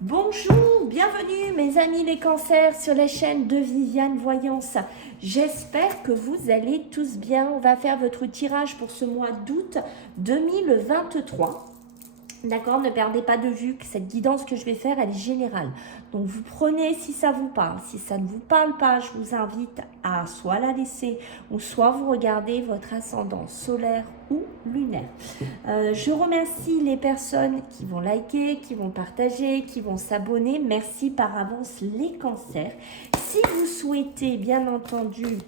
Bonjour, bienvenue mes amis les cancers sur la chaîne de Viviane Voyance. J'espère que vous allez tous bien. On va faire votre tirage pour ce mois d'août 2023. D'accord, ne perdez pas de vue que cette guidance que je vais faire, elle est générale. Donc vous prenez si ça vous parle. Si ça ne vous parle pas, je vous invite à soit la laisser ou soit vous regardez votre ascendant solaire ou lunaire. Je remercie les personnes qui vont liker, qui vont partager, qui vont s'abonner. Merci par avance les cancers. Si vous souhaitez bien entendu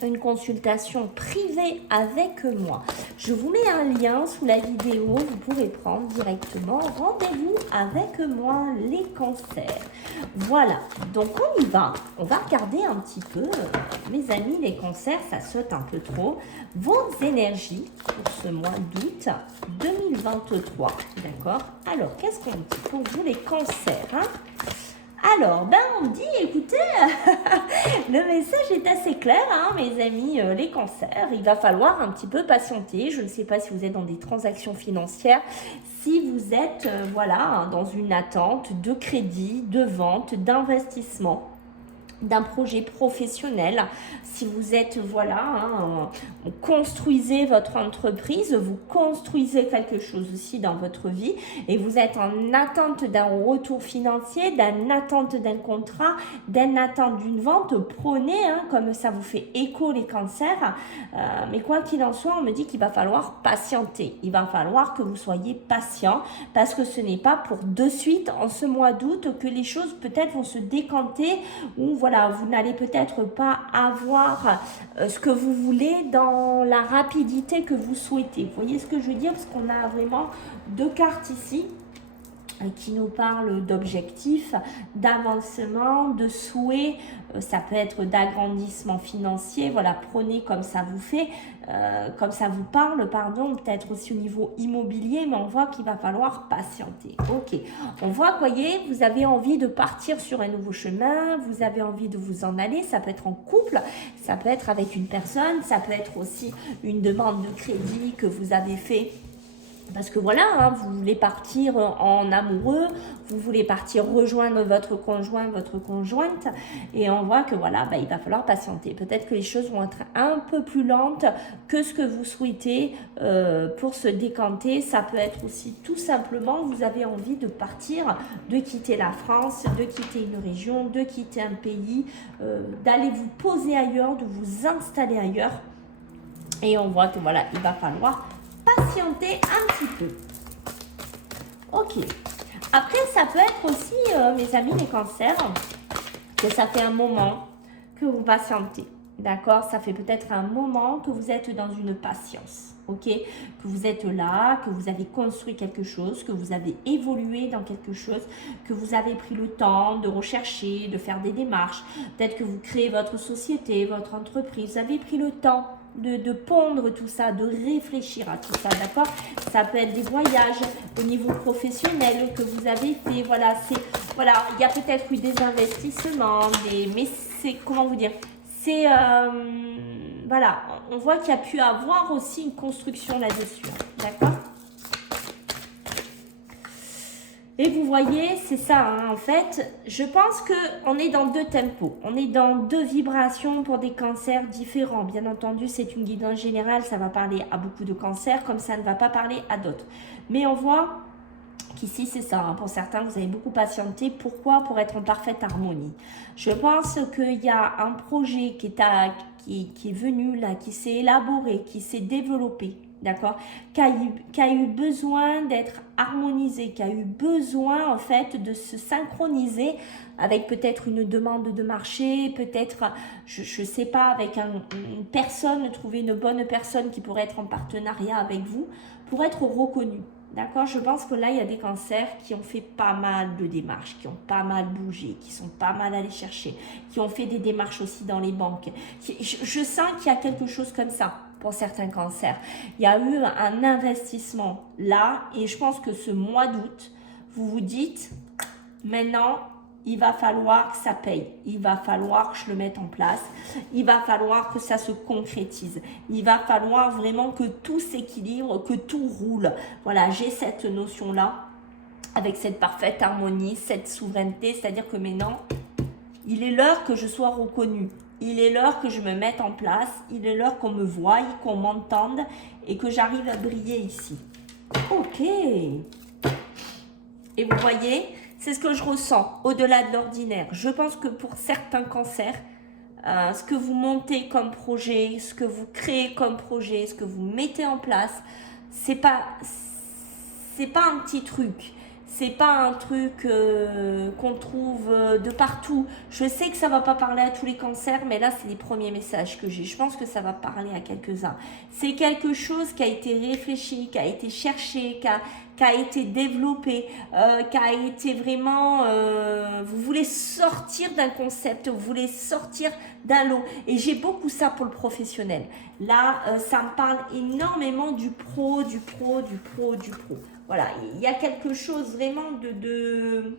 une consultation privée avec moi, je vous mets un lien sous la vidéo, vous pourrez prendre directement rendez-vous avec moi les cancers. Voilà, donc on y va, on va regarder un petit peu, mes amis les cancers, ça saute un peu trop, vos énergies pour ce mois d'août 2023, d'accord? Alors, qu'est-ce qu'on dit pour vous les cancers, hein? Alors, ben on me dit, écoutez, le message est assez clair, hein, mes amis, les cancers. Il va falloir un petit peu patienter. Je ne sais pas si vous êtes dans des transactions financières, si vous êtes, voilà, hein, dans une attente de crédit, de vente, d'investissement, d'un projet professionnel. Si vous êtes, voilà, hein, construisez votre entreprise, vous construisez quelque chose aussi dans votre vie et vous êtes en attente d'un retour financier, d'une attente d'un contrat, d'une attente d'une vente, prenez, hein, comme ça vous fait écho les cancers. Mais quoi qu'il en soit, on me dit qu'il va falloir patienter. Il va falloir que vous soyez patient parce que ce n'est pas pour de suite en ce mois d'août que les choses peut-être vont se décanter ou voilà, vous n'allez peut-être pas avoir ce que vous voulez dans la rapidité que vous souhaitez. Vous voyez ce que je veux dire? Parce qu'on a vraiment deux cartes ici qui nous parle d'objectifs, d'avancement, de souhaits, ça peut être d'agrandissement financier, voilà, prenez comme ça vous fait, comme ça vous parle, pardon, peut-être aussi au niveau immobilier, mais on voit qu'il va falloir patienter. Ok, on voit, voyez, vous avez envie de partir sur un nouveau chemin, vous avez envie de vous en aller, ça peut être en couple, ça peut être avec une personne, ça peut être aussi une demande de crédit que vous avez fait. Parce que voilà, hein, vous voulez partir en amoureux, vous voulez partir rejoindre votre conjoint, votre conjointe, et on voit que voilà, bah, il va falloir patienter. Peut-être que les choses vont être un peu plus lentes que ce que vous souhaitez pour se décanter. Ça peut être aussi tout simplement, vous avez envie de partir, de quitter la France, de quitter une région, de quitter un pays, d'aller vous poser ailleurs, de vous installer ailleurs. Et on voit que voilà, il va falloir patienter un petit peu. Ok. Après, ça peut être aussi, mes amis les cancers, que ça fait un moment que vous patientez. D'accord? Ça fait peut-être un moment que vous êtes dans une patience. Ok? Que vous êtes là, que vous avez construit quelque chose, que vous avez évolué dans quelque chose, que vous avez pris le temps de rechercher, de faire des démarches. Peut-être que vous créez votre société, votre entreprise. Vous avez pris le temps de pondre tout ça, de réfléchir à tout ça, d'accord? Ça peut être des voyages au niveau professionnel que vous avez fait, voilà, voilà, il y a peut-être eu des investissements, mais c'est, comment vous dire, c'est, voilà, on voit qu'il y a pu avoir aussi une construction là-dessus, d'accord? Et vous voyez, c'est ça, hein, en fait, je pense qu'on est dans deux tempos, on est dans deux vibrations pour des cancers différents. Bien entendu, c'est une guidance générale, ça va parler à beaucoup de cancers, comme ça ne va pas parler à d'autres. Mais on voit qu'ici, c'est ça, hein, pour certains, vous avez beaucoup patienté. Pourquoi? Pour être en parfaite harmonie. Je pense qu'il y a un projet qui est venu là, qui s'est élaboré, qui s'est développé, d'accord, qui a eu besoin d'être harmonisé, qui a eu besoin en fait de se synchroniser avec peut-être une demande de marché, peut-être, je ne sais pas, avec une personne, trouver une bonne personne qui pourrait être en partenariat avec vous pour être reconnu. D'accord, je pense que là, il y a des cancers qui ont fait pas mal de démarches, qui ont pas mal bougé, qui sont pas mal allés chercher, qui ont fait des démarches aussi dans les banques. Je sens qu'il y a quelque chose comme ça pour certains cancers. Il y a eu un investissement là et je pense que ce mois d'août, vous vous dites, maintenant, il va falloir que ça paye, il va falloir que je le mette en place, il va falloir que ça se concrétise, il va falloir vraiment que tout s'équilibre, que tout roule. Voilà, j'ai cette notion-là. avec cette parfaite harmonie, cette souveraineté, c'est-à-dire que maintenant, il est l'heure que je sois reconnue. Il est l'heure que je me mette en place. Il est l'heure qu'on me voie, qu'on m'entende et que j'arrive à briller ici. Ok. Et vous voyez, c'est ce que je ressens au-delà de l'ordinaire. Je pense que pour certains cancers, ce que vous montez comme projet, ce que vous créez comme projet, ce que vous mettez en place, c'est pas un petit truc. C'est pas un truc qu'on trouve de partout. Je sais que ça va pas parler à tous les cancers, mais là, c'est les premiers messages que j'ai. Je pense que ça va parler à quelques-uns. C'est quelque chose qui a été réfléchi, qui a été cherché, qui a été développé, qui a été vraiment... vous voulez sortir d'un concept, vous voulez sortir d'un lot. Et j'ai beaucoup ça pour le professionnel. Là, ça me parle énormément du pro, du pro, du pro, du pro. Voilà, il y a quelque chose vraiment de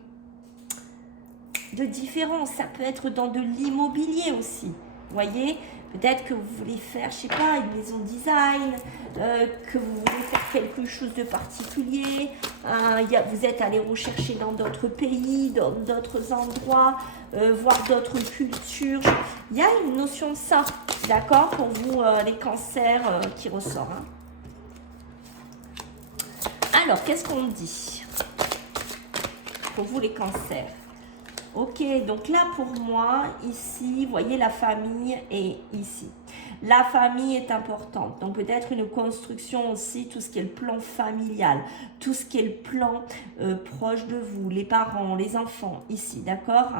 différent. Ça peut être dans de l'immobilier aussi. Vous voyez, peut-être que vous voulez faire, je sais pas, une maison design, que vous voulez faire quelque chose de particulier. Vous êtes allé rechercher dans d'autres pays, dans d'autres endroits, voir d'autres cultures. Il y a une notion de ça, d'accord, pour vous, les cancers qui ressort. Hein. Alors, qu'est-ce qu'on dit pour vous les cancers? Ok, donc là pour moi, ici, vous voyez la famille est ici. La famille est importante, donc peut-être une construction aussi, tout ce qui est le plan familial, tout ce qui est le plan proche de vous, les parents, les enfants, ici, d'accord?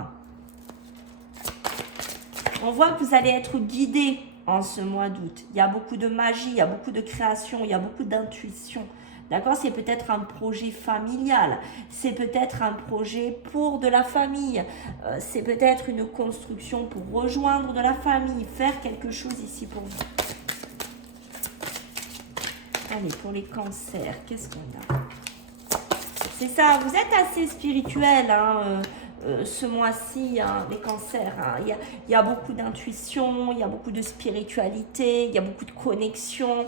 On voit que vous allez être guidé en ce mois d'août. Il y a beaucoup de magie, il y a beaucoup de création, il y a beaucoup d'intuition. D'accord? C'est peut-être un projet familial, c'est peut-être un projet pour de la famille, c'est peut-être une construction pour rejoindre de la famille, faire quelque chose ici pour vous. Allez, pour les cancers, qu'est-ce qu'on a? C'est ça, vous êtes assez spirituel, hein, ce mois-ci, hein, les cancers. Hein. Il y a beaucoup d'intuition, il y a beaucoup de spiritualité, il y a beaucoup de connexion.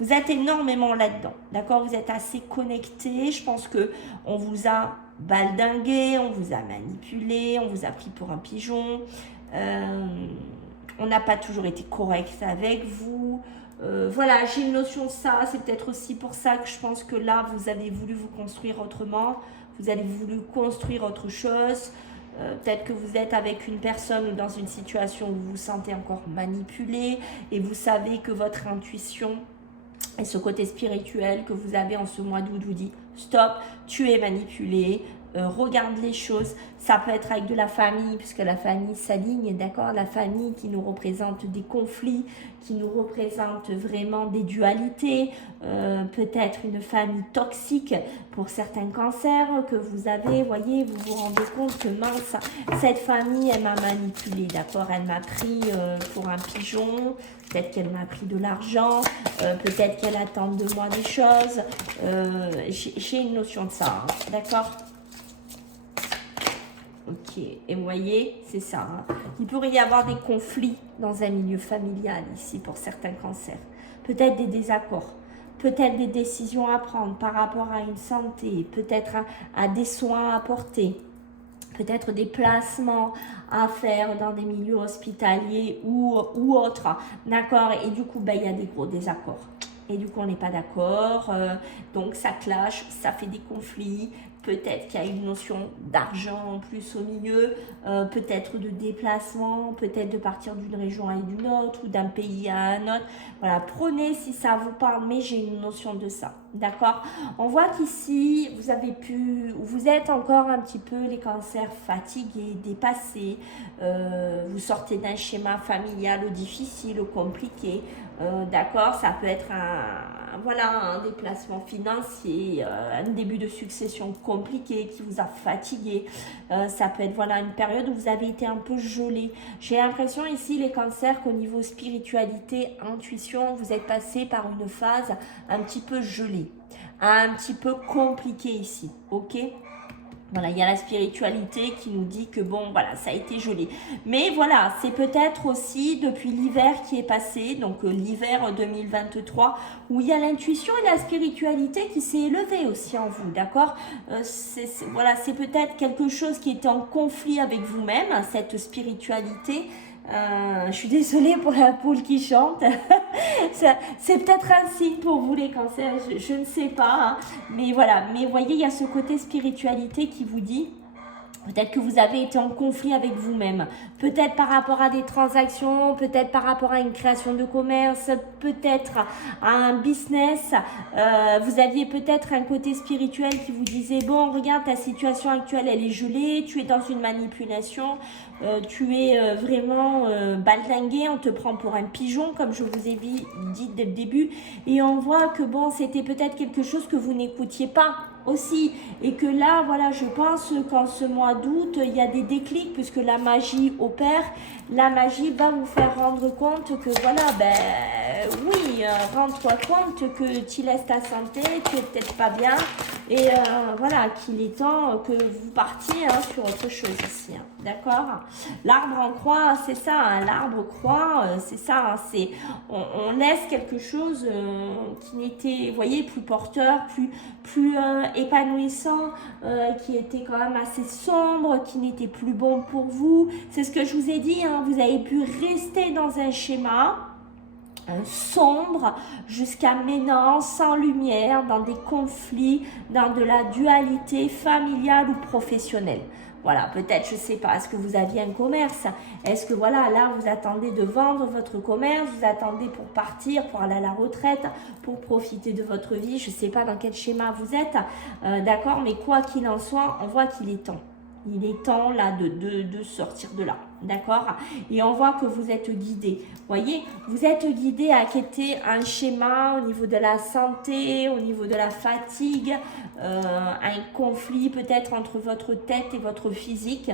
Vous êtes énormément là-dedans, d'accord? Vous êtes assez connecté. Je pense qu'on vous a baldingué, on vous a manipulé, on vous a pris pour un pigeon. On n'a pas toujours été correct avec vous. Voilà, j'ai une notion de ça. C'est peut-être aussi pour ça que je pense que là, vous avez voulu vous construire autrement. Vous avez voulu construire autre chose. Peut-être que vous êtes avec une personne ou dans une situation où vous vous sentez encore manipulé et vous savez que votre intuition et ce côté spirituel que vous avez en ce mois d'août vous dit stop, tu es manipulé, regarde les choses. Ça peut être avec de la famille, puisque la famille s'aligne, d'accord? La famille qui nous représente des conflits, qui nous représente vraiment des dualités, peut-être une famille toxique pour certains cancers que vous avez, voyez, vous vous rendez compte que mince, cette famille, elle m'a manipulé, d'accord? Elle m'a pris pour un pigeon, peut-être qu'elle m'a pris de l'argent, peut-être qu'elle attend de moi des choses, j'ai une notion de ça, hein, d'accord? Ok, et vous voyez, c'est ça. Hein. Il pourrait y avoir des conflits dans un milieu familial ici pour certains cancers. Peut-être des désaccords, peut-être des décisions à prendre par rapport à une santé, peut-être à des soins à apporter, peut-être des placements à faire dans des milieux hospitaliers ou autres. D'accord? Et du coup, ben, il y a des gros désaccords. Et du coup, on n'est pas d'accord. Donc, ça clash, ça fait des conflits. Peut-être qu'il y a une notion d'argent en plus au milieu, peut-être de déplacement, peut-être de partir d'une région à une autre ou d'un pays à un autre. Voilà, prenez si ça vous parle, mais j'ai une notion de ça, d'accord? On voit qu'ici, vous êtes encore un petit peu les cancers fatigués, dépassés, vous sortez d'un schéma familial difficile, compliqué, d'accord? Ça peut être un déplacement financier, un début de succession compliqué qui vous a fatigué. Ça peut être voilà, une période où vous avez été un peu gelé. J'ai l'impression ici, les cancers, qu'au niveau spiritualité, intuition, vous êtes passé par une phase un petit peu gelée, un petit peu compliquée ici, ok? Voilà, il y a la spiritualité qui nous dit que bon, voilà, ça a été joli. Mais voilà, c'est peut-être aussi depuis l'hiver qui est passé, donc l'hiver 2023, où il y a l'intuition et la spiritualité qui s'est élevée aussi en vous, d'accord. Voilà, c'est peut-être quelque chose qui était en conflit avec vous-même, cette spiritualité. Je suis désolée pour la poule qui chante. C'est peut-être un signe pour vous les cancers, je ne sais pas. Hein. Mais voilà, mais voyez, il y a ce côté spiritualité qui vous dit, peut-être que vous avez été en conflit avec vous-même, peut-être par rapport à des transactions, peut-être par rapport à une création de commerce, peut-être à un business. Vous aviez peut-être un côté spirituel qui vous disait, bon, regarde, ta situation actuelle, elle est gelée, tu es dans une manipulation, tu es vraiment baldingué, on te prend pour un pigeon, comme je vous ai dit dès le début, et on voit que bon, c'était peut-être quelque chose que vous n'écoutiez pas aussi, et que là, voilà, je pense qu'en ce mois d'août, il y a des déclics, puisque la magie opère, la magie va vous faire rendre compte que, voilà, ben oui, rends-toi compte que tu laisses ta santé, tu es peut-être pas bien, et voilà, qu'il est temps que vous partiez hein, sur autre chose ici, hein, d'accord. L'arbre en croix, c'est ça, hein, l'arbre croix, c'est ça, hein, c'est on laisse quelque chose qui n'était, vous voyez, plus porteur, plus épanouissant, qui était quand même assez sombre, qui n'était plus bon pour vous. C'est ce que je vous ai dit, hein, vous avez pu rester dans un schéma sombre jusqu'à maintenant, sans lumière, dans des conflits, dans de la dualité familiale ou professionnelle. Voilà, peut-être, je ne sais pas, est-ce que vous aviez un commerce? Est-ce que voilà, là, vous attendez de vendre votre commerce, vous attendez pour partir, pour aller à la retraite, pour profiter de votre vie, je ne sais pas dans quel schéma vous êtes, d'accord, mais quoi qu'il en soit, on voit qu'il est temps. Il est temps là de sortir de là, d'accord. Et on voit que vous êtes guidé. Voyez, vous êtes guidé à quitter un schéma au niveau de la santé, au niveau de la fatigue, un conflit peut-être entre votre tête et votre physique.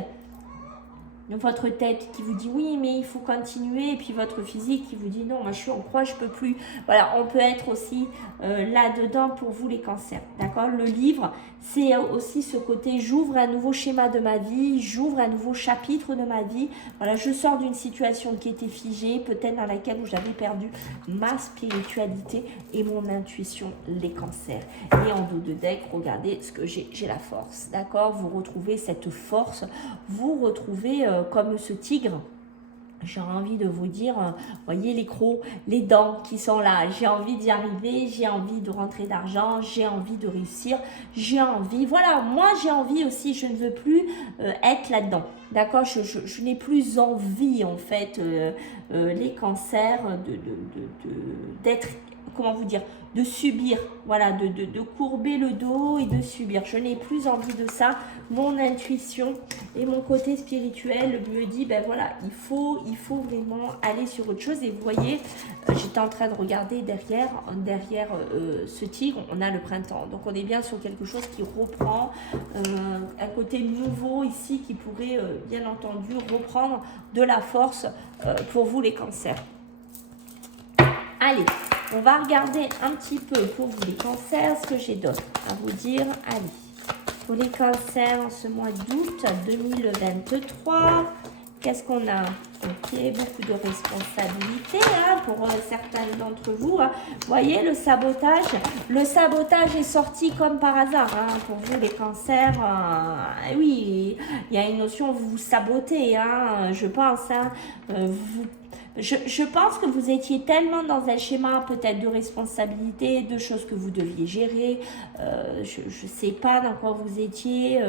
Votre tête qui vous dit oui mais il faut continuer, et puis votre physique qui vous dit non, moi je suis en croix, je peux plus. Voilà, on peut être aussi là-dedans pour vous les cancers, d'accord. Le livre, c'est aussi ce côté, j'ouvre un nouveau schéma de ma vie, j'ouvre un nouveau chapitre de ma vie. Voilà, je sors d'une situation qui était figée, peut-être dans laquelle j'avais perdu ma spiritualité et mon intuition, les cancers. Et en dos de deck, regardez ce que j'ai la force, d'accord. Vous retrouvez cette force, vous retrouvez comme ce tigre. J'ai envie de vous dire, voyez les crocs, les dents qui sont là, j'ai envie d'y arriver, j'ai envie de rentrer d'argent, j'ai envie de réussir, j'ai envie, voilà, moi j'ai envie aussi, je ne veux plus être là-dedans, d'accord, je n'ai plus envie en fait, les cancers, d'être, comment vous dire, de subir, voilà, de courber le dos et de subir. Je n'ai plus envie de ça. Mon intuition et mon côté spirituel me dit, ben voilà, il faut vraiment aller sur autre chose. Et vous voyez, j'étais en train de regarder derrière ce tigre, on a le printemps. Donc on est bien sur quelque chose qui reprend un côté nouveau ici qui pourrait, bien entendu, reprendre de la force pour vous les cancers. Allez, on va regarder un petit peu pour vous les cancers, ce que j'ai d'autre à vous dire. Allez, pour les cancers en ce mois d'août 2023, qu'est-ce qu'on a? Ok, beaucoup de responsabilités hein, pour certains d'entre vous. Hein. Vous voyez, le sabotage est sorti comme par hasard hein, pour vous les cancers. Oui, il y a une notion, vous vous sabotez, hein, je pense. Hein, je pense que vous étiez tellement dans un schéma peut-être de responsabilité, de choses que vous deviez gérer. Je ne sais pas dans quoi vous étiez,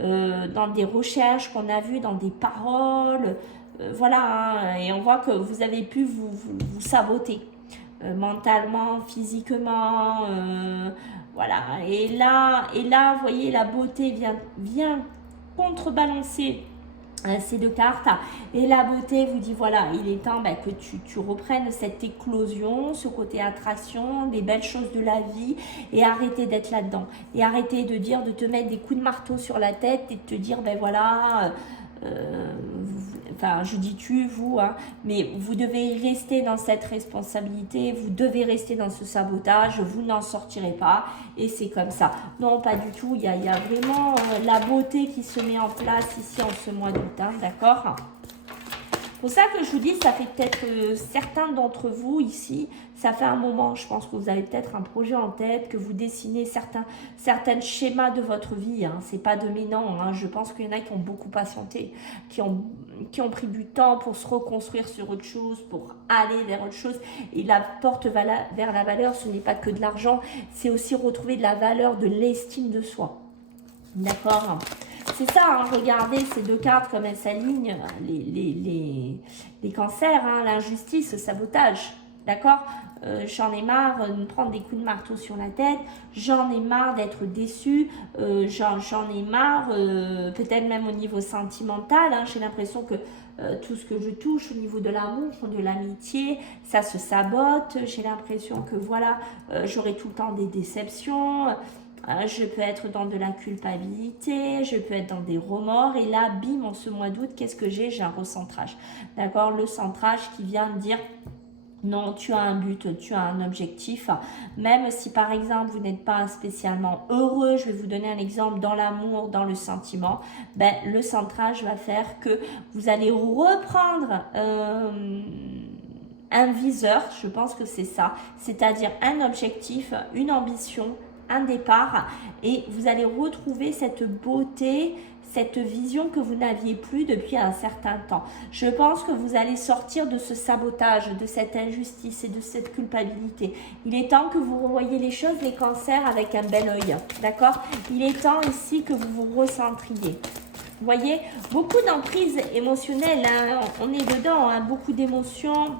dans des recherches qu'on a vues, dans des paroles. Voilà, hein, et on voit que vous avez pu vous saboter mentalement, physiquement. Voilà, et là, vous voyez, la beauté vient contrebalancer ces deux cartes et la beauté vous dit voilà, il est temps que tu reprennes cette éclosion, ce côté attraction, des belles choses de la vie et arrêter d'être là-dedans et arrêter de te mettre des coups de marteau sur la tête et de te dire ben voilà, enfin je dis tu, vous, hein, mais vous devez rester dans cette responsabilité, vous devez rester dans ce sabotage, vous n'en sortirez pas et c'est comme ça. Non, pas du tout, il y a vraiment la beauté qui se met en place ici en ce mois d'août, hein, d'accord ? C'est pour ça que je vous dis, ça fait peut-être certains d'entre vous ici, ça fait un moment, je pense que vous avez peut-être un projet en tête, que vous dessinez certains schémas de votre vie. Hein. C'est pas de maintenant. Hein. Je pense qu'il y en a qui ont beaucoup patienté, qui ont pris du temps pour se reconstruire sur autre chose, pour aller vers autre chose. Et la porte vers la valeur, ce n'est pas que de l'argent, c'est aussi retrouver de la valeur, de l'estime de soi. D'accord ? C'est ça, hein, regardez ces deux cartes comme elles s'alignent, les cancers, hein, l'injustice, le sabotage, d'accord, j'en ai marre de me prendre des coups de marteau sur la tête, j'en ai marre d'être déçue, j'en ai marre, peut-être même au niveau sentimental, hein, j'ai l'impression que tout ce que je touche au niveau de l'amour, de l'amitié, ça se sabote, j'ai l'impression que voilà, j'aurai tout le temps des déceptions. Je peux être dans de la culpabilité, je peux être dans des remords. Et là, bim, en ce mois d'août, qu'est-ce que j'ai? J'ai un recentrage. D'accord? Le centrage qui vient me dire non, tu as un but, tu as un objectif. Même si par exemple, vous n'êtes pas spécialement heureux, je vais vous donner un exemple dans l'amour, dans le sentiment, ben, le centrage va faire que vous allez reprendre un viseur, je pense que c'est ça, c'est-à-dire un objectif, une ambition, un départ, et vous allez retrouver cette beauté, cette vision que vous n'aviez plus depuis un certain temps. Je pense que vous allez sortir de ce sabotage, de cette injustice et de cette culpabilité. Il est temps que vous revoyiez les choses, les cancers, avec un bel œil, d'accord? Il est temps ici que vous vous recentriez. Vous voyez, beaucoup d'emprise émotionnelle, hein, on est dedans, hein, beaucoup d'émotions.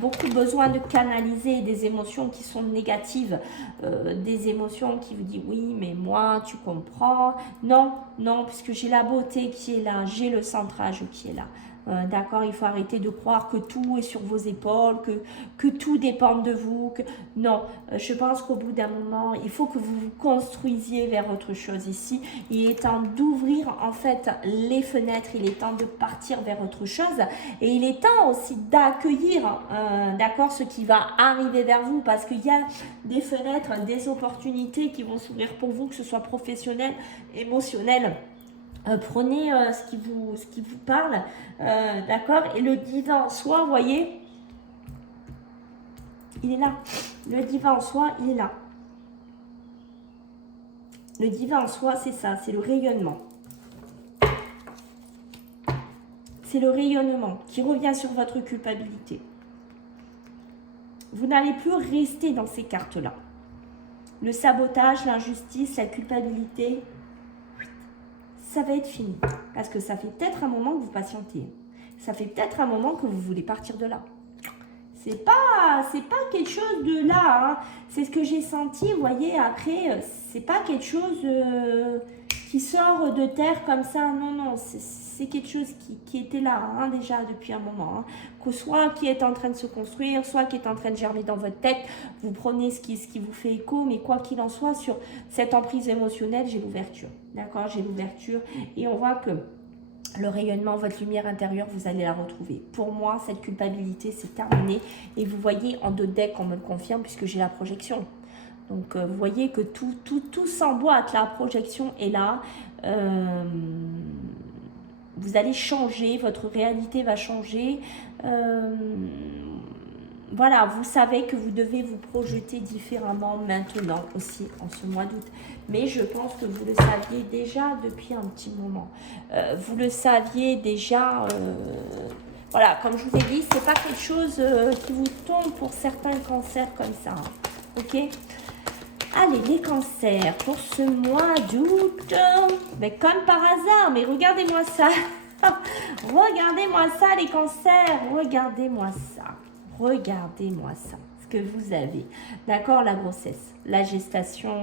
Beaucoup besoin de canaliser des émotions qui sont négatives, des émotions qui vous disent oui mais moi tu comprends, non, puisque j'ai la beauté qui est là, j'ai le centrage qui est là. D'accord, il faut arrêter de croire que tout est sur vos épaules, que tout dépend de vous. Non, je pense qu'au bout d'un moment, il faut que vous vous construisiez vers autre chose ici. Il est temps d'ouvrir en fait les fenêtres, il est temps de partir vers autre chose. Et il est temps aussi d'accueillir, d'accord, ce qui va arriver vers vous, parce qu'il y a des fenêtres, des opportunités qui vont s'ouvrir pour vous, que ce soit professionnel, émotionnel. Prenez ce qui vous parle, d'accord, et le divin en soi, vous voyez, il est là, le divin en soi, il est là. Le divin en soi, c'est ça, c'est le rayonnement. C'est le rayonnement qui revient sur votre culpabilité. Vous n'allez plus rester dans ces cartes-là. Le sabotage, l'injustice, la culpabilité, ça va être fini. Parce que ça fait peut-être un moment que vous patientez. Ça fait peut-être un moment que vous voulez partir de là. C'est pas quelque chose de là. Hein. C'est ce que j'ai senti, vous voyez, après, c'est pas quelque chose qui sort de terre comme ça. Non, c'est quelque chose qui était là hein, déjà depuis un moment. Hein. Que soit qui est en train de se construire, soit qui est en train de germer dans votre tête. Vous prenez ce qui vous fait écho, mais quoi qu'il en soit, sur cette emprise émotionnelle, j'ai l'ouverture. D'accord, j'ai l'ouverture et on voit que le rayonnement, votre lumière intérieure, vous allez la retrouver. Pour moi, cette culpabilité, c'est terminé. Et vous voyez, en deux decks, on me le confirme puisque j'ai la projection. Donc, vous voyez que tout s'emboîte. La projection est là. Vous allez changer. Votre réalité va changer. Voilà, vous savez que vous devez vous projeter différemment maintenant aussi, en ce mois d'août. Mais je pense que vous le saviez déjà depuis un petit moment. Vous le saviez déjà, voilà, comme je vous ai dit, c'est pas quelque chose qui vous tombe pour certains cancers comme ça. Hein, ok? Allez, les cancers pour ce mois d'août. Mais comme par hasard, mais regardez-moi ça. Regardez-moi ça, les cancers. Regardez-moi ça. Regardez-moi ça, ce que vous avez. D'accord, la grossesse, la gestation,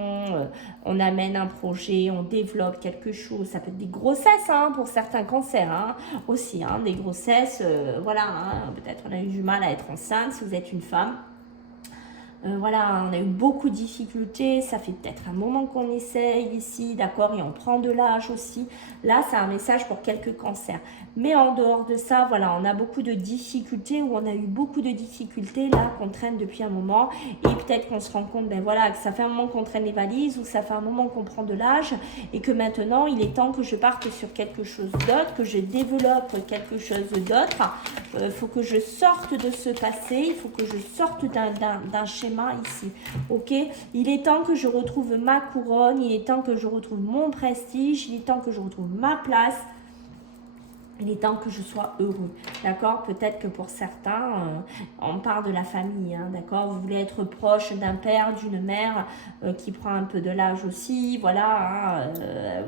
on amène un projet, on développe quelque chose. Ça peut être des grossesses hein, pour certains cancers hein, aussi. Hein, des grossesses, voilà, hein, peut-être on a eu du mal à être enceinte si vous êtes une femme. voilà, on a eu beaucoup de difficultés, ça fait peut-être un moment qu'on essaye ici, d'accord, et on prend de l'âge aussi. Là, c'est un message pour quelques cancers. Mais en dehors de ça, voilà, on a beaucoup de difficultés, ou on a eu beaucoup de difficultés là qu'on traîne depuis un moment, et peut-être qu'on se rend compte, ben voilà, que ça fait un moment qu'on traîne les valises, ou ça fait un moment qu'on prend de l'âge, et que maintenant, il est temps que je parte sur quelque chose d'autre, que je développe quelque chose d'autre. Il faut que je sorte de ce passé, il faut que je sorte d'un schéma ici, ok? Il est temps que je retrouve ma couronne, il est temps que je retrouve mon prestige, il est temps que je retrouve ma place, il est temps que je sois heureux, d'accord? Peut-être que pour certains, on parle de la famille, hein, d'accord? Vous voulez être proche d'un père, d'une mère qui prend un peu de l'âge aussi, voilà, hein,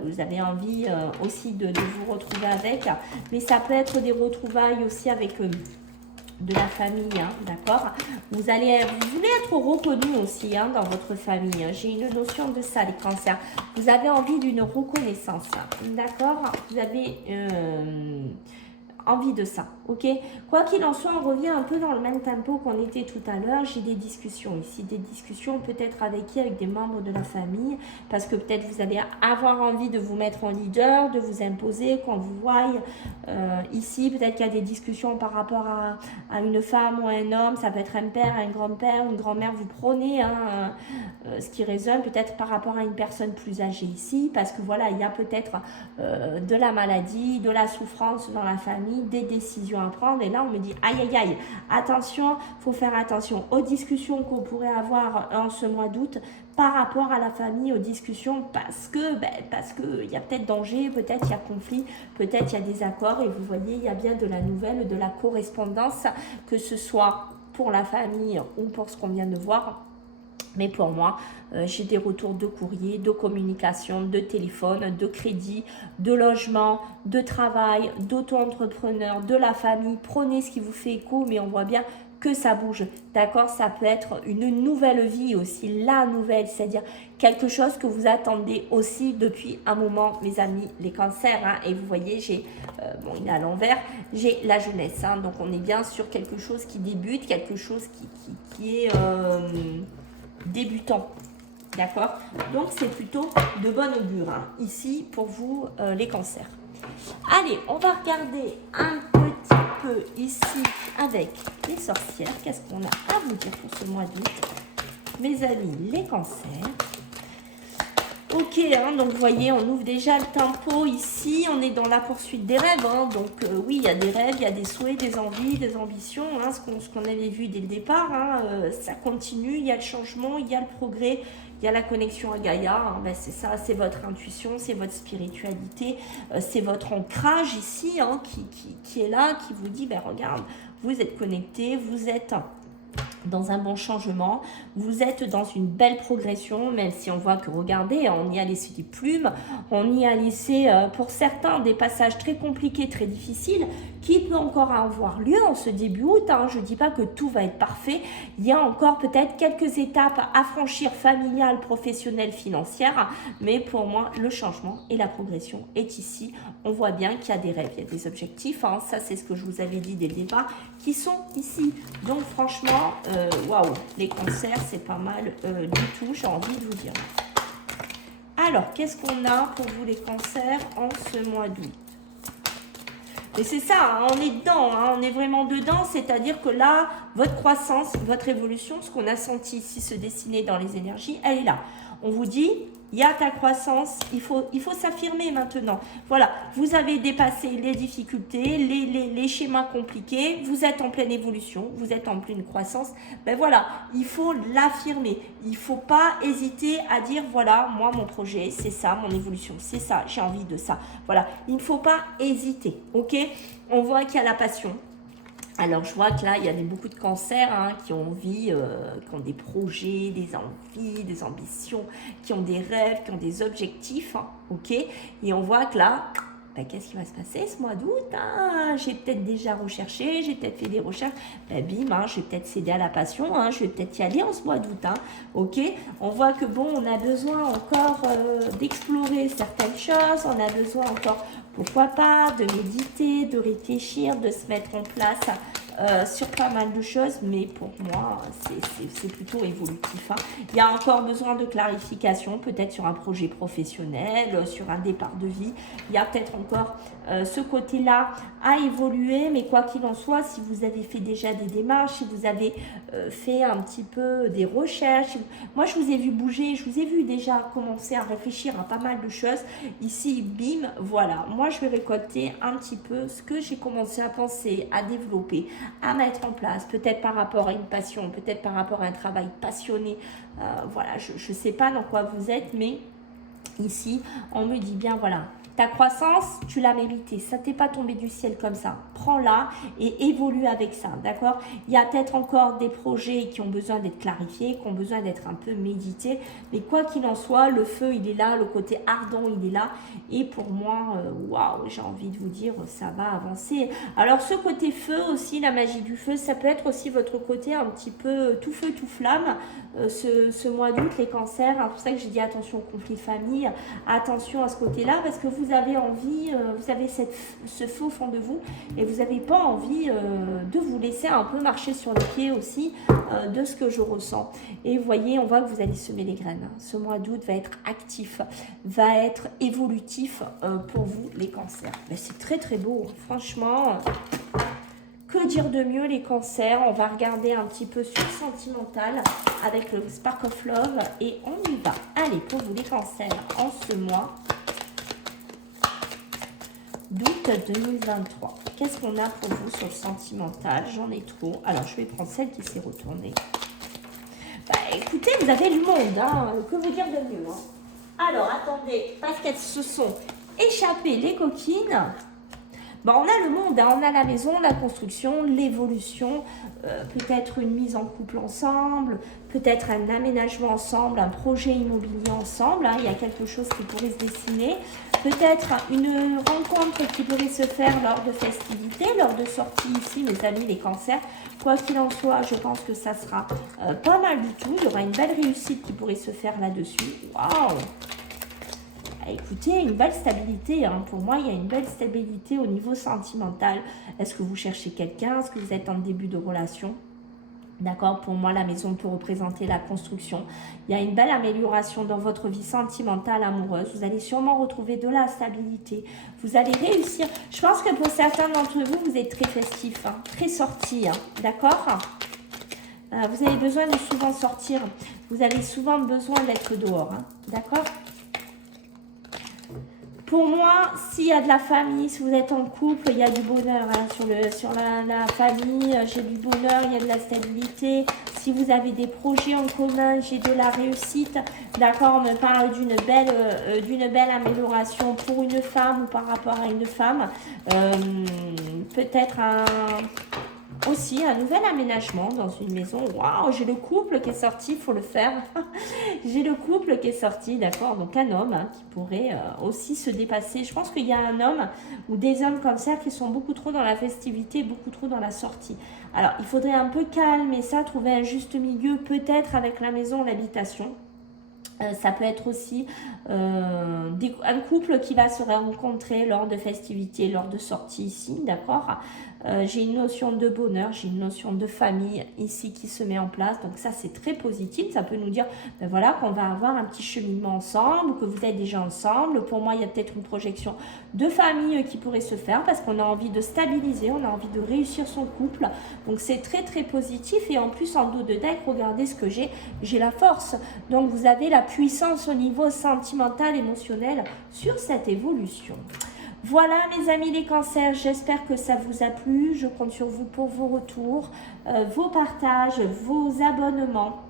vous avez envie aussi de vous retrouver avec, mais ça peut être des retrouvailles aussi avec de la famille, hein, d'accord? Vous voulez être reconnu aussi hein, dans votre famille. J'ai une notion de ça, les cancers. Vous avez envie d'une reconnaissance, d'accord? Vous avez envie de ça, ok? Quoi qu'il en soit, on revient un peu dans le même tempo qu'on était tout à l'heure. J'ai des discussions ici, des discussions peut-être avec qui? Avec des membres de la famille, parce que peut-être vous allez avoir envie de vous mettre en leader, de vous imposer, qu'on vous voie ici. Peut-être qu'il y a des discussions par rapport à une femme ou un homme, ça peut être un père, un grand-père, une grand-mère, vous prenez hein, ce qui résonne peut-être par rapport à une personne plus âgée ici, parce que voilà, il y a peut-être de la maladie, de la souffrance dans la famille, des décisions à prendre, et là on me dit aïe aïe aïe, attention, faut faire attention aux discussions qu'on pourrait avoir en ce mois d'août par rapport à la famille, aux discussions, parce que il y a peut-être danger, peut-être il y a conflit, peut-être il y a des accords, et vous voyez, il y a bien de la nouvelle, de la correspondance, que ce soit pour la famille ou pour ce qu'on vient de voir. Mais pour moi, j'ai des retours de courrier, de communication, de téléphone, de crédit, de logement, de travail, d'auto-entrepreneur, de la famille. Prenez ce qui vous fait écho, mais on voit bien que ça bouge, d'accord? Ça peut être une nouvelle vie aussi, la nouvelle, c'est-à-dire quelque chose que vous attendez aussi depuis un moment, mes amis, les cancers. Hein, et vous voyez, j'ai, bon, il est à l'envers, j'ai la jeunesse. Hein, donc, on est bien sur quelque chose qui débute, quelque chose qui est débutant, d'accord? Donc, c'est plutôt de bon augure, hein, ici, pour vous, les cancers. Allez, on va regarder un petit peu ici avec les sorcières. Qu'est-ce qu'on a à vous dire pour ce mois d'août, mes amis, les cancers? Ok, hein, donc vous voyez, on ouvre déjà le tempo ici, on est dans la poursuite des rêves, hein, donc oui, il y a des rêves, il y a des souhaits, des envies, des ambitions, hein, ce qu'on avait vu dès le départ, hein, ça continue, il y a le changement, il y a le progrès, il y a la connexion à Gaïa, hein, ben c'est ça, c'est votre intuition, c'est votre spiritualité, c'est votre ancrage ici, hein, qui est là, qui vous dit, ben regarde, vous êtes connecté, vous êtes dans un bon changement, vous êtes dans une belle progression, même si on voit que, regardez, on y a laissé des plumes, on y a laissé, pour certains, des passages très compliqués, très difficiles, qui peut encore avoir lieu en ce début août. Hein. Je ne dis pas que tout va être parfait, il y a encore peut-être quelques étapes à franchir, familiales, professionnelles, financières, mais pour moi, le changement et la progression est ici. On voit bien qu'il y a des rêves, il y a des objectifs, hein. Ça c'est ce que je vous avais dit dès le départ, qui sont ici. Donc franchement, waouh, les cancers, c'est pas mal du tout, j'ai envie de vous dire. Alors, qu'est-ce qu'on a pour vous les cancers en ce mois d'août? Et c'est ça, hein, on est dedans, hein, on est vraiment dedans, c'est-à-dire que là, votre croissance, votre évolution, ce qu'on a senti ici se dessiner dans les énergies, elle est là. On vous dit, il y a ta croissance, il faut s'affirmer maintenant. Voilà, vous avez dépassé les difficultés, les schémas compliqués, vous êtes en pleine évolution, vous êtes en pleine croissance. Ben voilà, il faut l'affirmer. Il ne faut pas hésiter à dire, voilà, moi, mon projet, c'est ça, mon évolution, c'est ça, j'ai envie de ça. Voilà, il ne faut pas hésiter, ok? On voit qu'il y a la passion. Alors, je vois que là, il y a beaucoup de cancers hein, qui ont envie, qui ont des projets, des envies, des ambitions, qui ont des rêves, qui ont des objectifs, hein, ok? Et on voit que là, ben, qu'est-ce qui va se passer ce mois d'août hein? J'ai peut-être déjà recherché, j'ai peut-être fait des recherches, ben, bim, hein, je vais peut-être céder à la passion, hein, je vais peut-être y aller en ce mois d'août, hein, ok? On voit que bon, on a besoin encore d'explorer certaines choses, on a besoin encore... Pourquoi pas de méditer, de réfléchir, de se mettre en place sur pas mal de choses, mais pour moi, c'est plutôt évolutif. Hein. Il y a encore besoin de clarification, peut-être sur un projet professionnel, sur un départ de vie. Il y a peut-être encore ce côté-là à évoluer, mais quoi qu'il en soit, si vous avez fait déjà des démarches, si vous avez fait un petit peu des recherches, moi je vous ai vu bouger, je vous ai vu déjà commencer à réfléchir à pas mal de choses. Ici, bim, voilà, moi je vais récolter un petit peu ce que j'ai commencé à penser, à développer, à mettre en place, peut-être par rapport à une passion, peut-être par rapport à un travail passionné. Voilà, je ne sais pas dans quoi vous êtes, mais ici, on me dit bien, voilà, ta croissance, tu l'as méritée. Ça t'est pas tombé du ciel comme ça. Prends-la et évolue avec ça, d'accord? Il y a peut-être encore des projets qui ont besoin d'être clarifiés, qui ont besoin d'être un peu médités. Mais quoi qu'il en soit, le feu, il est là, le côté ardent, il est là. Et pour moi, waouh, j'ai envie de vous dire, ça va avancer. Alors, ce côté feu aussi, la magie du feu, ça peut être aussi votre côté un petit peu tout feu, tout flamme. Ce mois d'août, les cancers, c'est pour ça que j'ai dit attention au conflit de famille, attention à ce côté-là, parce que vous avez envie, vous avez ce feu au fond de vous, et vous n'avez pas envie de vous laisser un peu marcher sur les pieds aussi de ce que je ressens. Et vous voyez, on voit que vous allez semer les graines. Ce mois d'août va être actif, va être évolutif pour vous, les cancers. Ben, c'est très très beau, franchement. Que dire de mieux, les cancers? On va regarder un petit peu sur sentimental avec le Spark of Love et on y va. Allez, pour vous, les cancers, en ce mois d'août 2023. Qu'est-ce qu'on a pour vous sur le sentimental? J'en ai trop. Alors, je vais prendre celle qui s'est retournée. Bah, écoutez, vous avez le monde, hein. Que vous dire de mieux, hein? Alors, attendez, parce qu'elles se sont échappées, les coquines. Bon, on a le monde, hein, on a la maison, la construction, l'évolution, peut-être une mise en couple ensemble, peut-être un aménagement ensemble, un projet immobilier ensemble, hein, il y a quelque chose qui pourrait se dessiner, peut-être une rencontre qui pourrait se faire lors de festivités, lors de sorties ici, mes amis, les cancers. Quoi qu'il en soit, je pense que ça sera pas mal du tout, il y aura une belle réussite qui pourrait se faire là-dessus. Waouh! Écoutez, une belle stabilité, hein. Pour moi, il y a une belle stabilité au niveau sentimental. Est-ce que vous cherchez quelqu'un? Est-ce que vous êtes en début de relation? D'accord, pour moi, la maison peut représenter la construction. Il y a une belle amélioration dans votre vie sentimentale, amoureuse. Vous allez sûrement retrouver de la stabilité. Vous allez réussir. Je pense que pour certains d'entre vous, vous êtes très festifs, hein, très sortis, hein, d'accord? Vous avez besoin de souvent sortir. Vous avez souvent besoin d'être dehors, hein, d'accord? Pour moi, s'il y a de la famille, si vous êtes en couple, il y a du bonheur. Hein, sur la famille, j'ai du bonheur, il y a de la stabilité. Si vous avez des projets en commun, j'ai de la réussite. D'accord, on me parle d'une belle amélioration pour une femme ou par rapport à une femme. Peut-être aussi un nouvel aménagement dans une maison. Waouh, j'ai le couple qui est sorti, il faut le faire. J'ai le couple qui est sorti, d'accord. Donc un homme, hein, qui pourrait aussi se dépasser. Je pense qu'il y a un homme ou des hommes comme ça qui sont beaucoup trop dans la festivité, beaucoup trop dans la sortie. Alors il faudrait un peu calmer ça, trouver un juste milieu, peut-être avec la maison, l'habitation. Ça peut être aussi un couple qui va se rencontrer lors de festivités, lors de sorties ici, d'accord. J'ai une notion de bonheur, j'ai une notion de famille ici qui se met en place. Donc ça, c'est très positif. Ça peut nous dire, ben voilà, qu'on va avoir un petit cheminement ensemble, que vous êtes déjà ensemble. Pour moi, il y a peut-être une projection de famille qui pourrait se faire parce qu'on a envie de stabiliser, on a envie de réussir son couple. Donc c'est très, très positif. Et en plus, en dos de deck, regardez ce que j'ai. J'ai la force. Donc vous avez la puissance au niveau sentimental, émotionnel sur cette évolution. Voilà mes amis les cancers, j'espère que ça vous a plu. Je compte sur vous pour vos retours, vos partages, vos abonnements.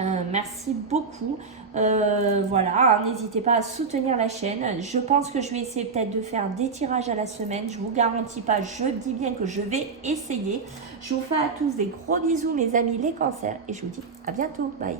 Merci beaucoup. Voilà, n'hésitez pas à soutenir la chaîne. Je pense que je vais essayer peut-être de faire des tirages à la semaine. Je ne vous garantis pas, je dis bien que je vais essayer. Je vous fais à tous des gros bisous mes amis les cancers et je vous dis à bientôt. Bye.